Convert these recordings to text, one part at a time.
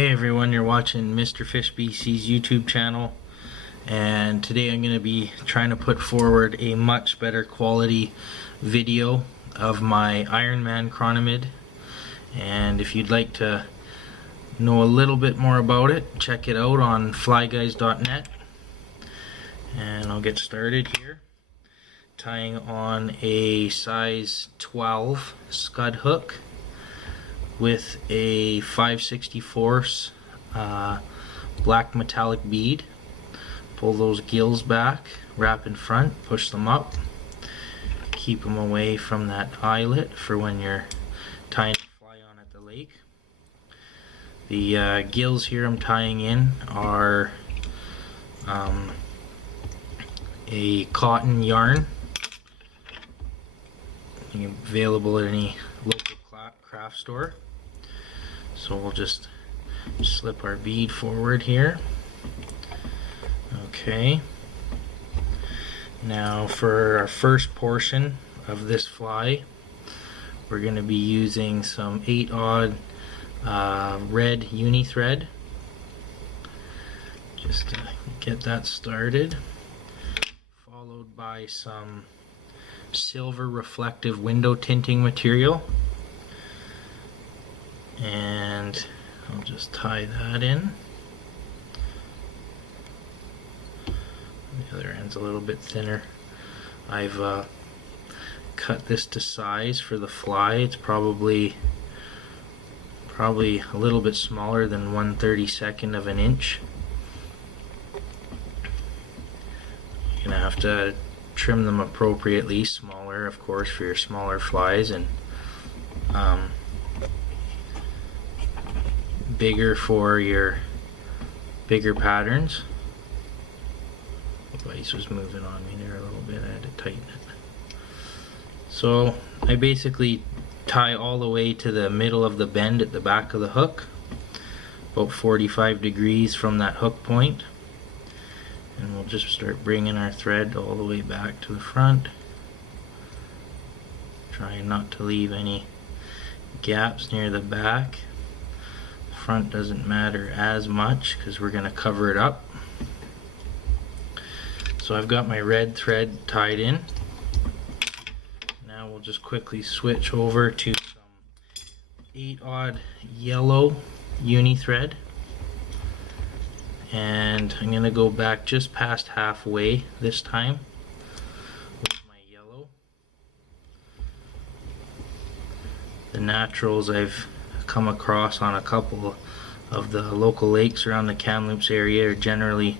Hey everyone, you're watching Mr. Fish BC's YouTube channel, and today I'm going to be trying to put forward a much better quality video of my Ironman Chronomid. And if you'd like to know a little bit more about it, check it out on flyguys.net. And I'll get started here. Tying on a size 12 scud hook with a 5/64 black metallic bead. Pull those gills back, wrap in front, push them up, keep them away from that eyelet for when you're tying a fly on at the lake. The gills here I'm tying in are a cotton yarn, available at any local craft store. So we'll just slip our bead forward here. Okay. Now for our first portion of this fly, we're going to be using some 8/0 red uni thread, just to get that started, followed by some silver reflective window tinting material. And I'll just tie that in. The other end's a little bit thinner. I've cut this to size for the fly. It's probably a little bit smaller than 1/32 of an inch. You're gonna have to trim them appropriately, smaller of course for your smaller flies, and bigger for your bigger patterns. The vise was moving on me there a little bit, I had to tighten it. So I basically tie all the way to the middle of the bend at the back of the hook, about 45 degrees from that hook point, and we'll just start bringing our thread all the way back to the front, trying not to leave any gaps near the back. Front doesn't matter as much because we're going to cover it up. So I've got my red thread tied in. Now we'll just quickly switch over to some 8/0 yellow uni thread, and I'm going to go back just past halfway this time with my yellow. The naturals I've come across on a couple of the local lakes around the Kamloops area are generally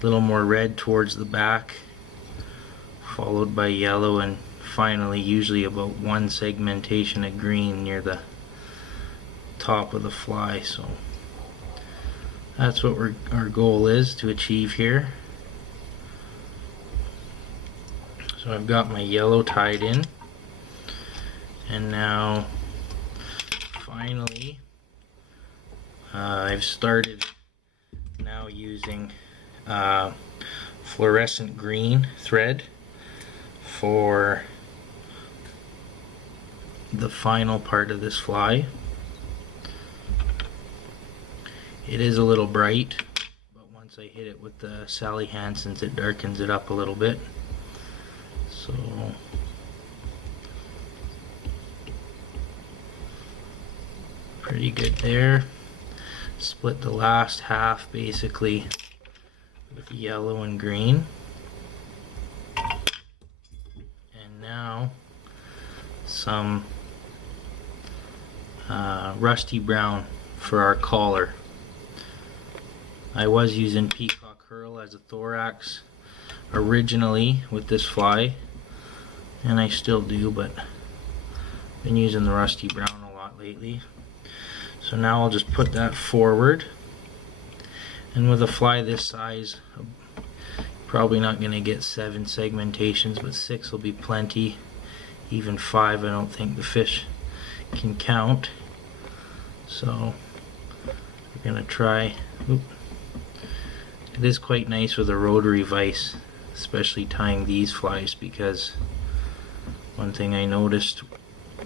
a little more red towards the back, followed by yellow, and finally usually about one segmentation of green near the top of the fly. So that's what our goal is to achieve here. So I've got my yellow tied in, and now finally I've started now using fluorescent green thread for the final part of this fly. It is a little bright, but once I hit it with the Sally Hansen's, it darkens it up a little bit. So pretty good there. Split the last half basically with yellow and green. And now some rusty brown for our collar. I was using peacock herl as a thorax originally with this fly, and I still do, but I've been using the rusty brown a lot lately. So now I'll just put that forward, and with a fly this size, probably not going to get 7 segmentations, but 6 will be plenty. Even 5 I don't think the fish can count. So we're going to try. It is quite nice with a rotary vise, especially tying these flies, because one thing I noticed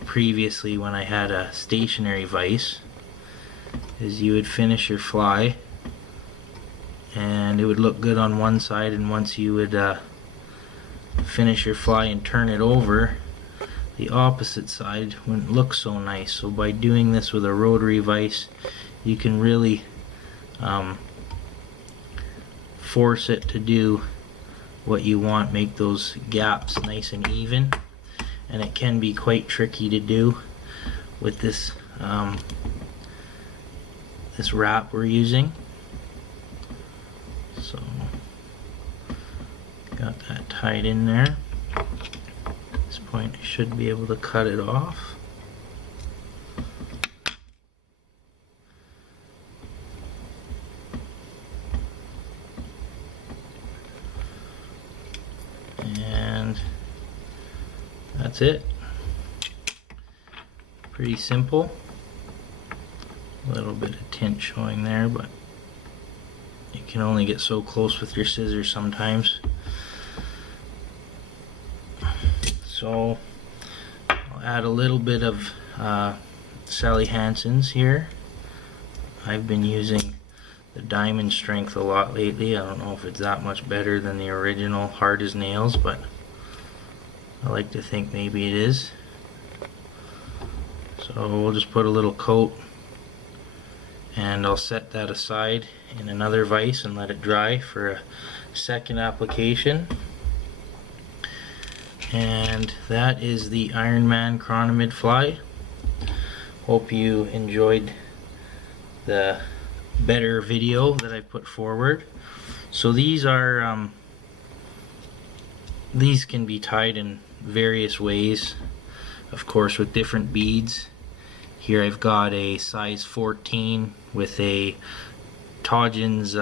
previously when I had a stationary vise is you would finish your fly, and it would look good on one side, and once you would finish your fly and turn it over, the opposite side wouldn't look so nice. So by doing this with a rotary vise, you can really force it to do what you want, make those gaps nice and even, and it can be quite tricky to do with this this wrap we're using. So got that tied in there. At this point I should be able to cut it off. And that's it. Pretty simple. A little bit of tint showing there, but you can only get so close with your scissors sometimes. So I'll add a little bit of Sally Hansen's here. I've been using the diamond strength a lot lately. I don't know if it's that much better than the original hard as nails, but I like to think maybe it is. So we'll just put a little coat, and I'll set that aside in another vise and let it dry for a second application. And that is the Ironman Chronomid fly. Hope you enjoyed the better video that I put forward. So these are these can be tied in various ways, of course, with different beads. Here I've got a size 14 with a Todgens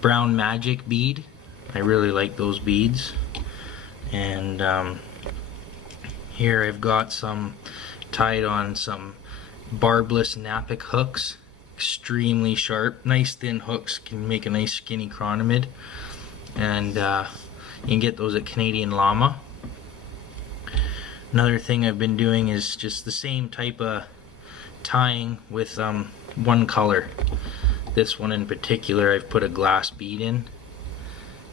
Brown Magic bead. I really like those beads. And here I've got some tied on some barbless Napic hooks. Extremely sharp, nice thin hooks, can make a nice skinny Chironomid. And you can get those at Canadian Llama. Another thing I've been doing is just the same type of tying with one color. This one in particular I've put a glass bead in,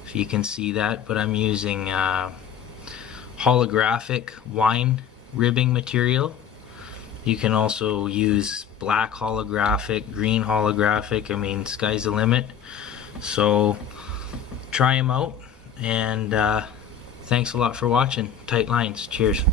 if you can see that, but I'm using holographic wine ribbing material. You can also use black holographic, green holographic. I mean, sky's the limit. So try them out, and thanks a lot for watching. Tight lines. Cheers.